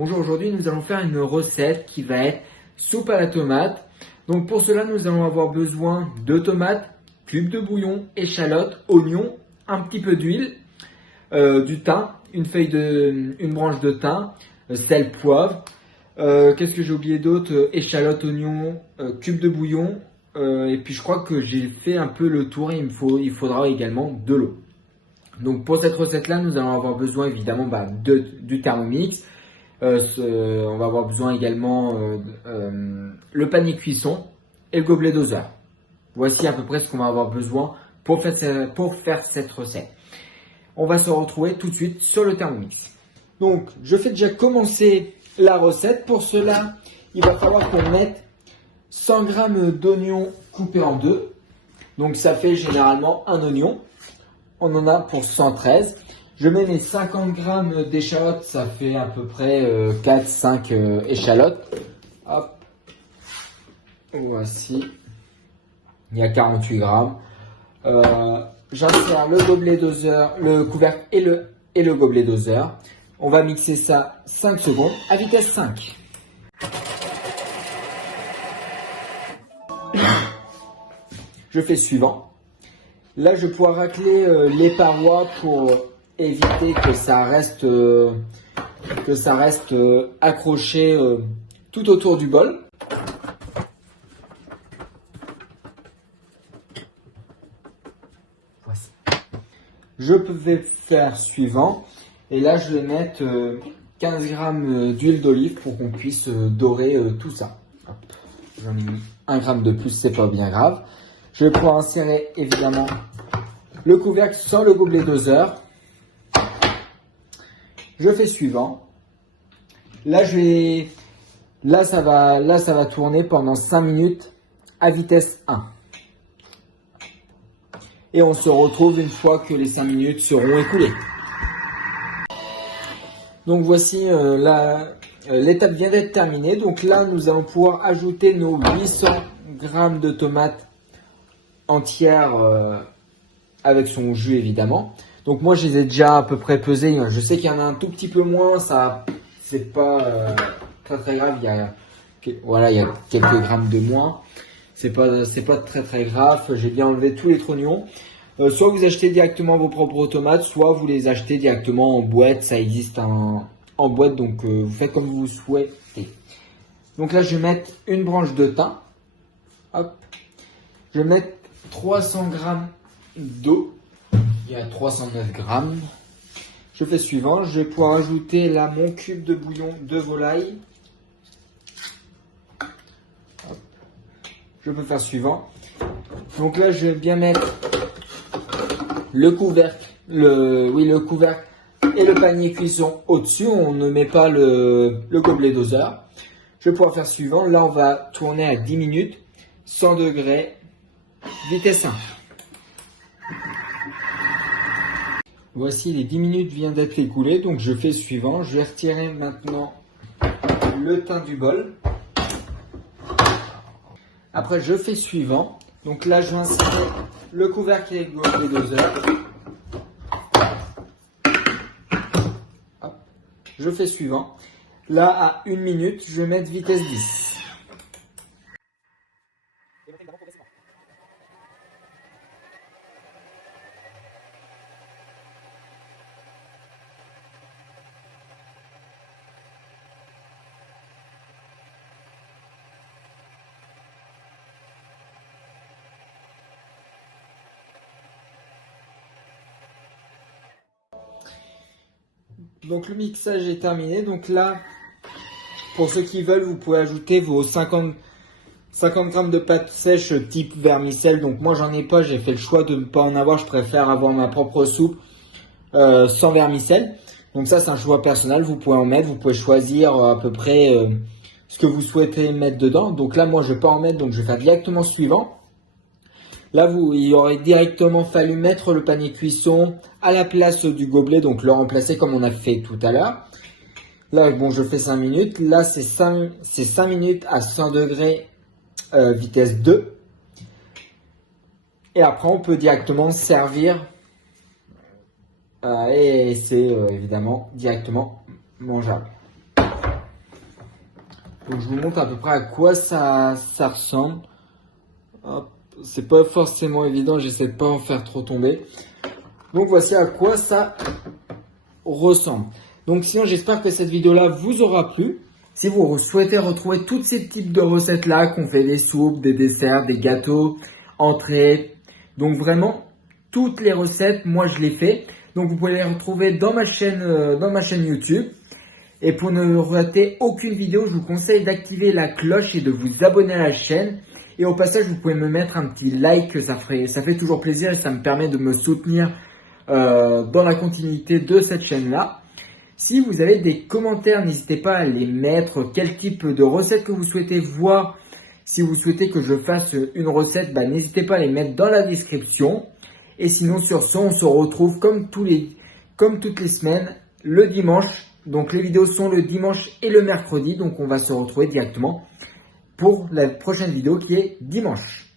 Bonjour, aujourd'hui nous allons faire une recette qui va être soupe à la tomate. Donc pour cela nous allons avoir besoin de tomates, cubes de bouillon, échalotes, oignons, un petit peu d'huile, du thym, une branche de thym, sel, poivre. Qu'est-ce que j'ai oublié d'autre? Échalotes, oignons, cubes de bouillon. Et puis je crois que j'ai fait un peu le tour et il faudra également de l'eau. Donc pour cette recette là nous allons avoir besoin évidemment du Thermomix. On va avoir besoin également le panier cuisson et le gobelet doseur. Voici à peu près ce qu'on va avoir besoin pour faire cette recette. On va se retrouver tout de suite sur le Thermomix. Donc je fais déjà commencer la recette. Pour cela, il va falloir qu'on mette 100 g d'oignons coupés en deux. Donc ça fait généralement un oignon. On en a pour 113. Je mets mes 50 g d'échalotes, ça fait à peu près 4-5 échalotes. Hop. Voici. Il y a 48 g. J'insère le gobelet doseur, le couvercle et le gobelet doseur. On va mixer ça 5 secondes à vitesse 5. Je fais suivant. Là, je vais pouvoir racler les parois pour éviter que ça reste accroché tout autour du bol. Voici. Je vais faire suivant. Et là, je vais mettre 15 g d'huile d'olive pour qu'on puisse dorer tout ça. J'en ai mis 1 g de plus, c'est pas bien grave. Je vais pouvoir insérer évidemment le couvercle sans le gobelet doseur. Je fais suivant. Là, ça va tourner pendant 5 minutes à vitesse 1. Et on se retrouve une fois que les 5 minutes seront écoulées. Donc voici, l'étape vient d'être terminée. Donc là, nous allons pouvoir ajouter nos 800 g de tomates entières avec son jus évidemment. Donc moi je les ai déjà à peu près pesés. Je sais qu'il y en a un tout petit peu moins, ça c'est pas très grave. Il y a quelques grammes de moins. C'est pas très grave. J'ai bien enlevé tous les trognons. Soit vous achetez directement vos propres tomates, soit vous les achetez directement en boîte. Ça existe en boîte, donc vous faites comme vous souhaitez. Donc là je vais mettre une branche de thym. Hop. Je vais mettre 300 g d'eau. Il y a 309 g. Je fais suivant. Je vais pouvoir ajouter là mon cube de bouillon de volaille. Hop. Je peux faire suivant. Donc là, je vais bien mettre le couvercle, le couvercle et le panier cuisson au-dessus. On ne met pas le gobelet doseur. Je vais pouvoir faire suivant. Là, on va tourner à 10 minutes, 100 degrés, vitesse 1. Voici les 10 minutes viennent d'être écoulées, donc je fais suivant. Je vais retirer maintenant le thym du bol. Après, je fais suivant. Donc là, je vais insérer le couvercle et le gobelet doseur. Hop. Je fais suivant. Là, à 1 minute, je vais mettre vitesse 10. Donc le mixage est terminé. Donc là, pour ceux qui veulent, vous pouvez ajouter vos 50 g de pâte sèche type vermicelle. Donc moi j'en ai pas, j'ai fait le choix de ne pas en avoir. Je préfère avoir ma propre soupe sans vermicelle. Donc ça c'est un choix personnel, vous pouvez en mettre, vous pouvez choisir à peu près ce que vous souhaitez mettre dedans. Donc là moi je vais pas en mettre, donc je vais faire directement suivant. Là, il aurait directement fallu mettre le panier cuisson à la place du gobelet, donc le remplacer comme on a fait tout à l'heure. Là, bon, je fais 5 minutes. Là, c'est 5 minutes à 100 degrés, vitesse 2. Et après, on peut directement servir. Et c'est évidemment directement mangeable. Donc je vous montre à peu près à quoi ça ressemble. Hop, c'est pas forcément évident, j'essaie de pas en faire trop tomber. Donc voici à quoi ça ressemble. Donc sinon j'espère que cette vidéo là vous aura plu. Si vous souhaitez retrouver tous ces types de recettes là, qu'on fait des soupes, des desserts, des gâteaux, entrées, donc vraiment toutes les recettes, moi je les fais. Donc vous pouvez les retrouver dans ma chaîne YouTube. Et pour ne rater aucune vidéo, je vous conseille d'activer la cloche et de vous abonner à la chaîne. Et au passage, vous pouvez me mettre un petit like, ça fait toujours plaisir et ça me permet de me soutenir dans la continuité de cette chaîne-là. Si vous avez des commentaires, n'hésitez pas à les mettre. Quel type de recette que vous souhaitez voir. Si vous souhaitez que je fasse une recette, n'hésitez pas à les mettre dans la description. Et sinon, sur ce, on se retrouve comme toutes les semaines, le dimanche. Donc les vidéos sont le dimanche et le mercredi. Donc on va se retrouver directement pour la prochaine vidéo qui est dimanche.